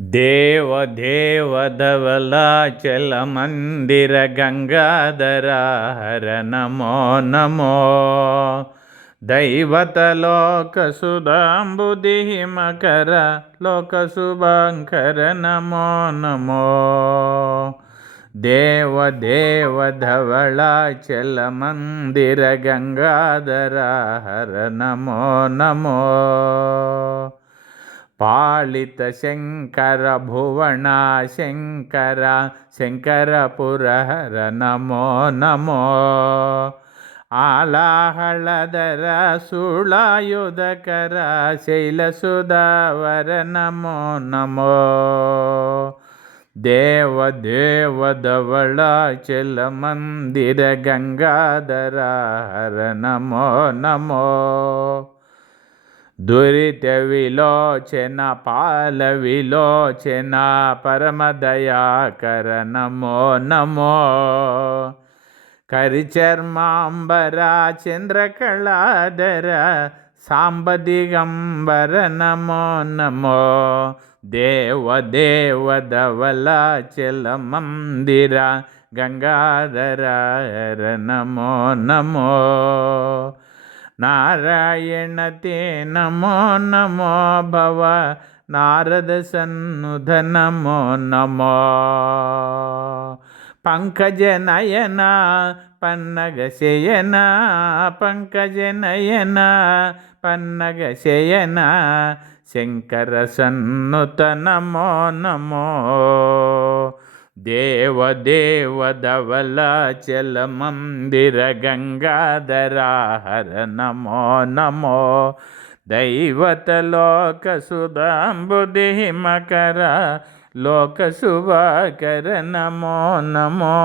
దేవదేవధవలాచలమందిర గంగాధర హర నమో నమో. దైవతలోకసుధాంబుధిమకర లోకశుభంకర నమో నమో. దేవదేవధవళాచలమందిర గంగాధర హర నమో నమో పాళిత శంకర భువన శంకర శంకర పురహర నమో నమో ఆలాహళధర సుళాయుధకర శైలసుధావర నమో నమో దేవదేవధవళాచల మందిర దురిత విలోచన పాల విలోచన పరమదయాకర నమో నమో కరిచర్మాంబర చంద్రకళాధర సాంబదిగంబర నమో నమో దేవదేవధవలాచల మందిర గంగాధర నమో నమో నారాయణ తే నమో నమో భవ నారద సన్నుధ నమో నమో. పంకజ నయన పన్నగ శయన పంకజ నయన పన్నగ శయన శంకర సన్నుత నమో నమో. దేవదేవధవలాచల మందిర గంగాధరాహర నమో నమో. దైవతలోక సుధాంబుధిమకర లోక శుభాకర నమో నమో.